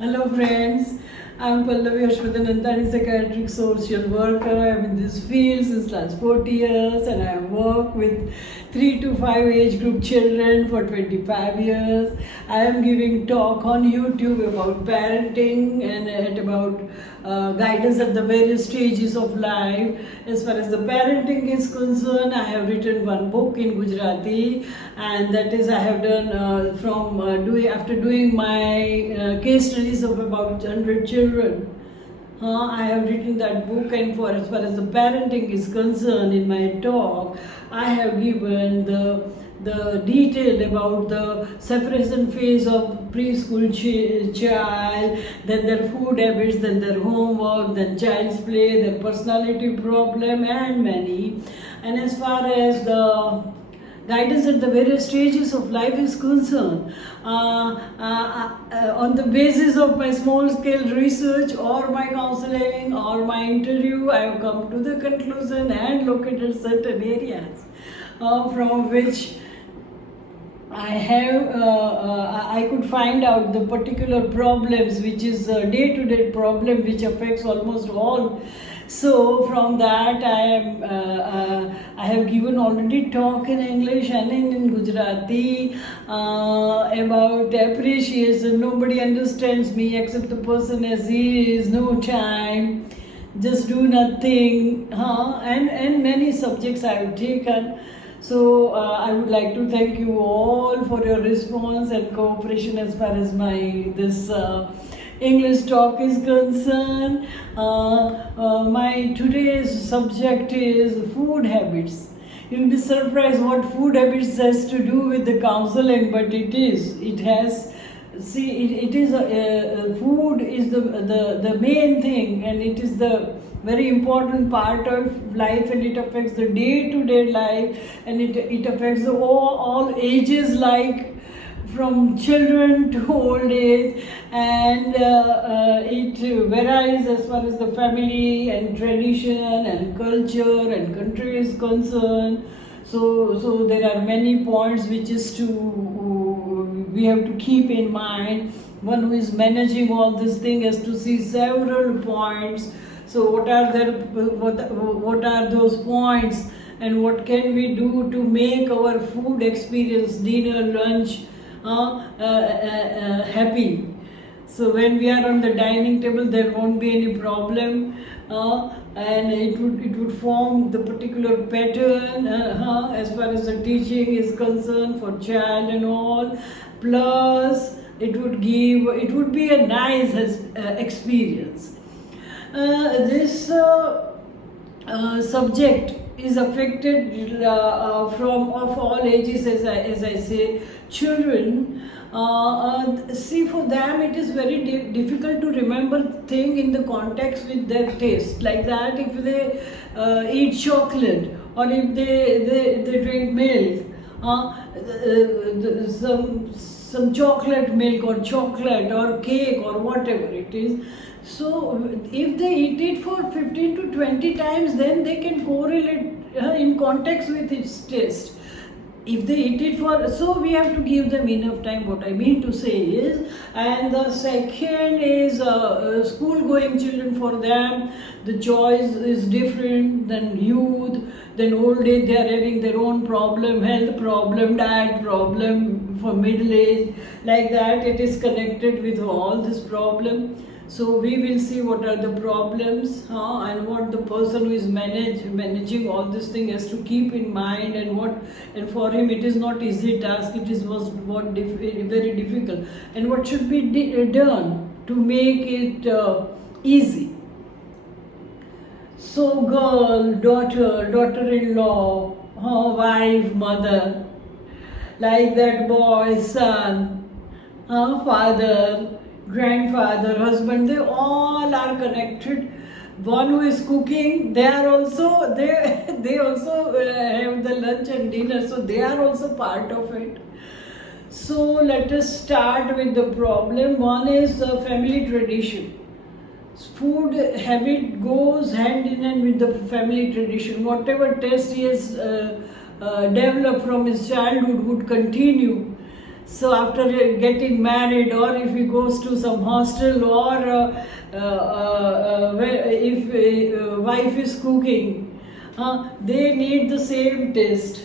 Hello friends, I'm Pallavi.H.Antani.Psychiatric social worker. I'm in this field since last 40 years and I have worked with 3 to 5 age group children for 25 years. I am giving talk on YouTube about parenting and about guidance at the various stages of life. As far as the parenting is concerned, I have written one book in Gujarati, and that is I have done after doing my case studies of about 100 children. I have written that book, and for as far as the parenting is concerned, in my talk, I have given the detail about the separation phase of preschool child, then their food habits, then their homework, then child's play, their personality problem, and many. And as far as the guidance at the various stages of life is concerned, on the basis of my small scale research or my counseling or my interview, I have come to the conclusion and located certain areas from which I could find out the particular problems, which is a day-to-day problem which affects almost all. So from that I have given already talk in English and in Gujarati about appreciation. Nobody understands me except the person as he is, no time, just do nothing, and many subjects I have taken. So I would like to thank you all for your response and cooperation as far as this English talk is concerned. My today's subject is food habits. You'll be surprised what food habits has to do with the counseling, but it has. See, it is food is the main thing, and it is the very important part of life, and it affects the day-to-day life, and it affects all ages, like from children to old age, and it varies as far as the family and tradition and culture and country is concerned. So there are many points which is we have to keep in mind. One who is managing all this thing has to see several points. So what are those points, and what can we do to make our food experience, dinner, lunch, happy? So when we are on the dining table, there won't be any problem, and it would form the particular pattern as far as the teaching is concerned for child and all. Plus, it would be a nice experience. This subject is affected from of all ages, as I say. Children, see, for them it is very difficult to remember thing in the context with their taste. Like that, if they eat chocolate, or if they drink milk, some chocolate milk or chocolate or cake or whatever it is. So if they eat it for 15 to 20 times, then they can correlate in context with its taste. If they eat it so we have to give them enough time. What I mean to say is, and the second is school going children. For them, the choice is different than youth. Then old age, they are having their own problem, health problem, diet problem. For middle age, like that, it is connected with all this problem. So we will see what are the problems, and what the person who is managing all this thing has to keep in mind, and for him it is not easy task. It is very difficult, and what should be done to make it easy. So girl, daughter-in-law, wife, mother, like that, boy, son, father, grandfather, husband, they all are connected. One who is cooking, they also have the lunch and dinner, so they are also part of it. So let us start with the problem. One is family tradition. Food habit goes hand in hand with the family tradition. Whatever taste he has developed from his childhood would continue. So after getting married, or if he goes to some hostel, or if wife is cooking, they need the same taste.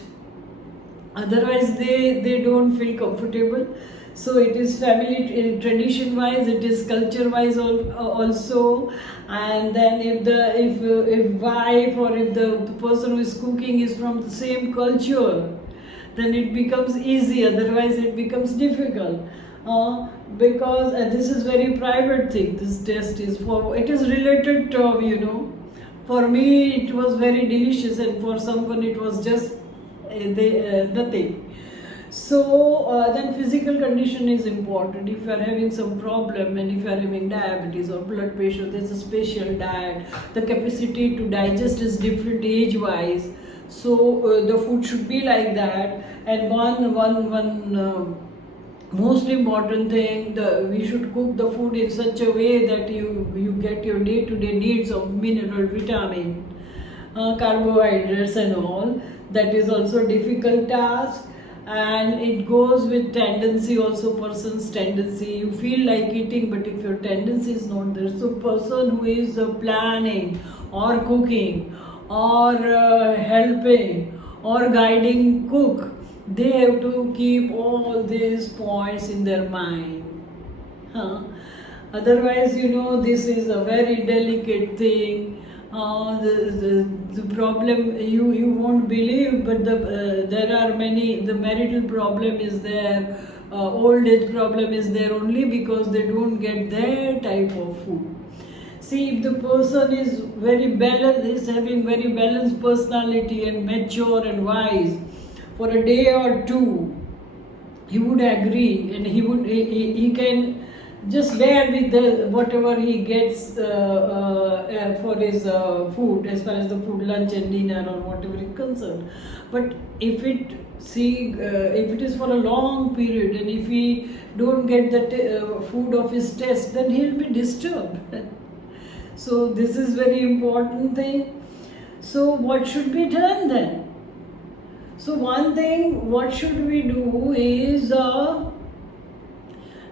Otherwise, they don't feel comfortable. So it is family tradition wise, it is culture wise also. And then if wife, or if the person who is cooking is from the same culture, then it becomes easy. Otherwise it becomes difficult, because this is very private thing. This test is for, it is related to, for me it was very delicious, and for someone it was just nothing. So then physical condition is important. If you are having some problem, and if you are having diabetes or blood pressure, there's a special diet. The capacity to digest is different age wise. So the food should be like that. And one most important thing, we should cook the food in such a way that you get your day-to-day needs of mineral, vitamin, carbohydrates and all. That is also a difficult task. And it goes with tendency also, person's tendency. You feel like eating, but if your tendency is not there, so person who is planning or cooking or helping or guiding cook, they have to keep all these points in their mind. Otherwise, this is a very delicate thing. The problem, you won't believe, but there are many, the marital problem is there, old age problem is there, only because they don't get their type of food. See, if the person is very balanced, is having very balanced personality and mature and wise, for a day or two, he would agree, and he can just bear with the whatever he gets for his food, as far as the food, lunch and dinner or whatever is concerned. But if it is for a long period, and if he don't get the food of his taste, then he'll be disturbed. So this is very important thing. So what should be done then? So one thing, what should we do is,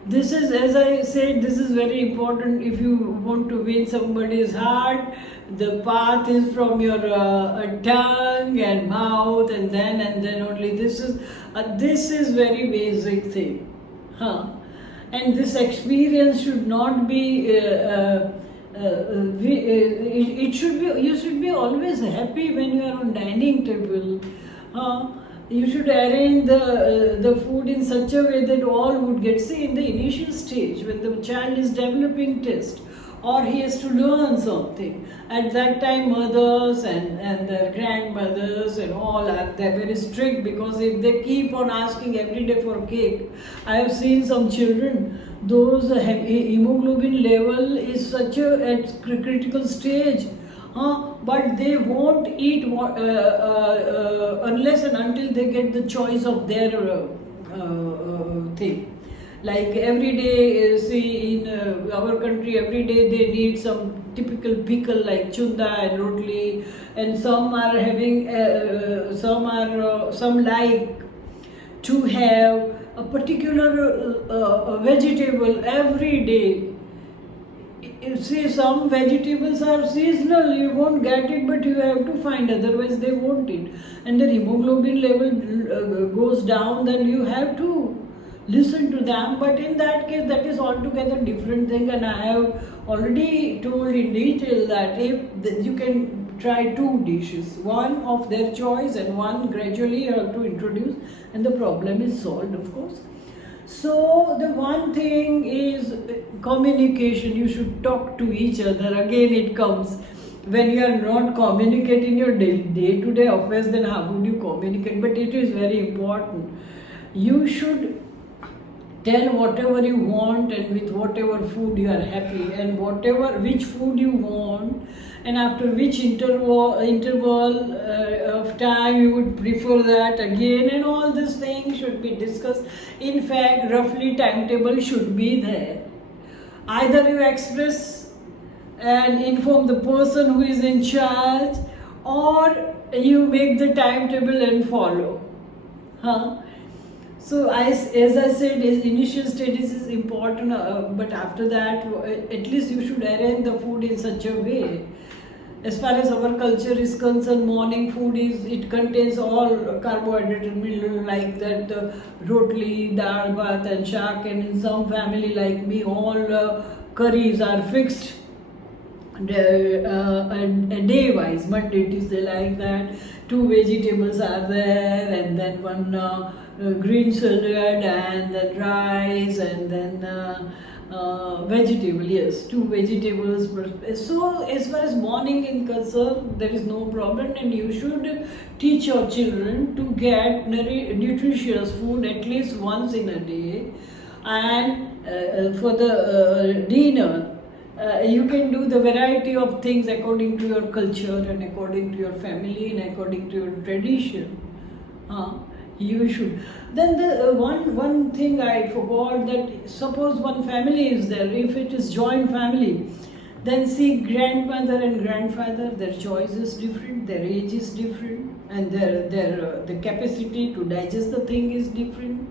this is, as I said, this is very important. If you want to win somebody's heart, the path is from your tongue and mouth, and then only. This is very basic thing, and this experience should not be. It should be. You should be always happy when you are on dining table. You should arrange the food in such a way that all would get. See, in the initial stage, when the child is developing taste, or he has to learn something, at that time mothers and their grandmothers and all they're very strict, because if they keep on asking every day for cake, I have seen some children, those hemoglobin level is such a at critical stage. But they won't eat unless and until they get the choice of their thing. Like every day, see, in our country, every day they need some typical pickle like chunda and rotli, and some are having, some like to have a particular vegetable every day. You see, some vegetables are seasonal, you won't get it, but you have to find, otherwise they won't eat. And the hemoglobin level goes down, then you have to listen to them. But in that case, that is altogether different thing, and I have already told in detail that if you can try two dishes, one of their choice and one gradually you have to introduce, and the problem is solved, of course. So the one thing is communication. You should talk to each other. Again it comes, when you are not communicating your day-to-day affairs, then how would you communicate? But it is very important. You should tell whatever you want, and with whatever food you are happy, and which food you want, and after which interval of time you would prefer that again, and all these things should be discussed. In fact, roughly timetable should be there. Either you express and inform the person who is in charge, or you make the timetable and follow. So as I said, initial stages is important, but after that, at least you should arrange the food in such a way. As far as our culture is concerned, morning food it contains all carbohydrate mineral like that, rotli, dal, bhat and shak, and in some family like me, all curries are fixed day wise. Monday, Tuesday like that. 2 vegetables are there, and then one green salad, and then rice, and then vegetable. Yes, 2 vegetables. So as far as morning is concerned, there is no problem, and you should teach your children to get nutritious food at least once in a day. And for the dinner, you can do the variety of things according to your culture and according to your family and according to your tradition. You should. Then the one thing I forgot, that suppose one family is there, if it is joint family, then see grandmother and grandfather, their choice is different, their age is different, and their the capacity to digest the thing is different.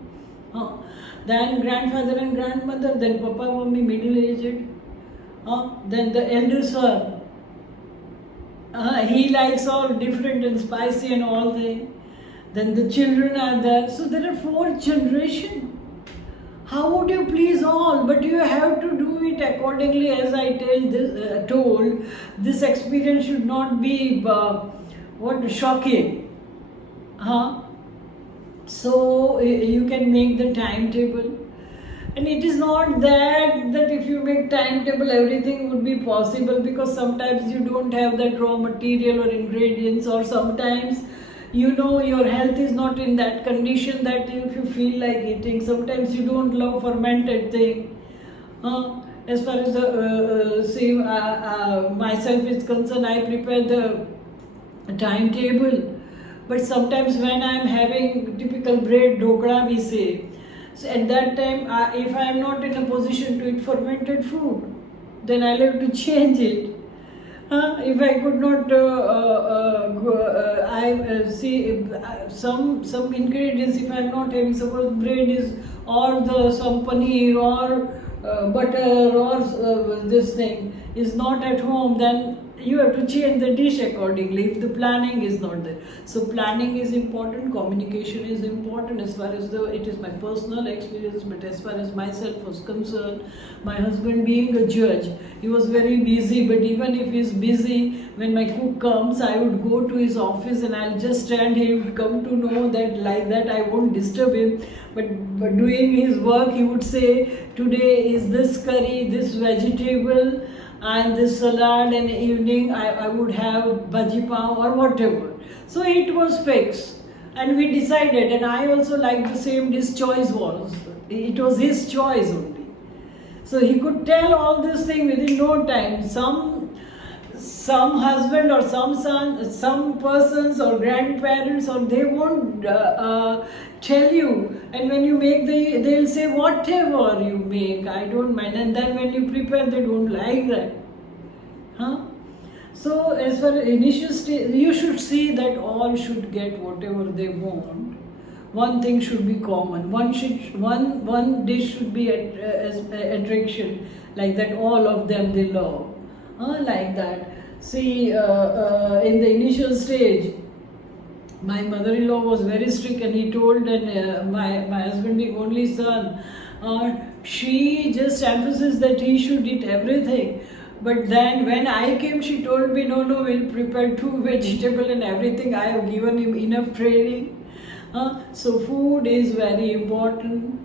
Then grandfather and grandmother, then papa mummy middle aged. Then the elder son, he likes all different and spicy and all that. Then the children are there. So there are 4 generations. How would you please all? But you have to do it accordingly, as I told. This experience should not be shocking. So you can make the timetable. And it is not that if you make timetable everything would be possible, because sometimes you don't have that raw material or ingredients, or sometimes your health is not in that condition that if you feel like eating. Sometimes you don't love fermented thing. As far as myself is concerned, I prepare the timetable. But sometimes when I am having typical bread, dokla we say, so at that time, if I am not in a position to eat fermented food, then I'll have to change it. If I could not, see some ingredients. If I am not having, suppose bread is, or some paneer or butter or this thing is not at home, then you have to change the dish accordingly if the planning is not there. So planning is important, communication is important. As far as it is my personal experience, but as far as myself was concerned, my husband being a judge, he was very busy, but even if he's busy, when my cook comes, I would go to his office and I'll just stand. He would come to know that like that I won't disturb him, but doing his work, he would say, today is this curry, this vegetable, and this salad, and evening I would have bhaji pav or whatever. So it was fixed, and we decided, and I also liked the same dish. Choice was, it was his choice only. So he could tell all this thing within no time. Some husband or some son, some persons or grandparents, or they won't tell you, and when you make they'll say whatever you make, I don't mind, and then when you prepare they don't like that. So as for initial stage, you should see that all should get whatever they want. One thing should be common. One dish should be as attraction, like that all of them they love, like that. See, in the initial stage, my mother-in-law was very strict, and he told, and my husband being only son, she just emphasized that he should eat everything. But then when I came, she told me, no, we'll prepare 2 vegetables and everything. I have given him enough training. So food is very important.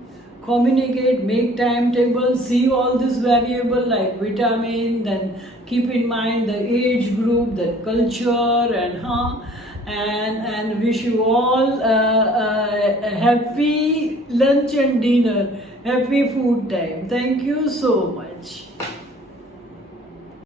Communicate, make timetables, see all this variable like vitamin, then keep in mind the age group, the culture, and wish you all a happy lunch and dinner, happy food time. Thank you so much.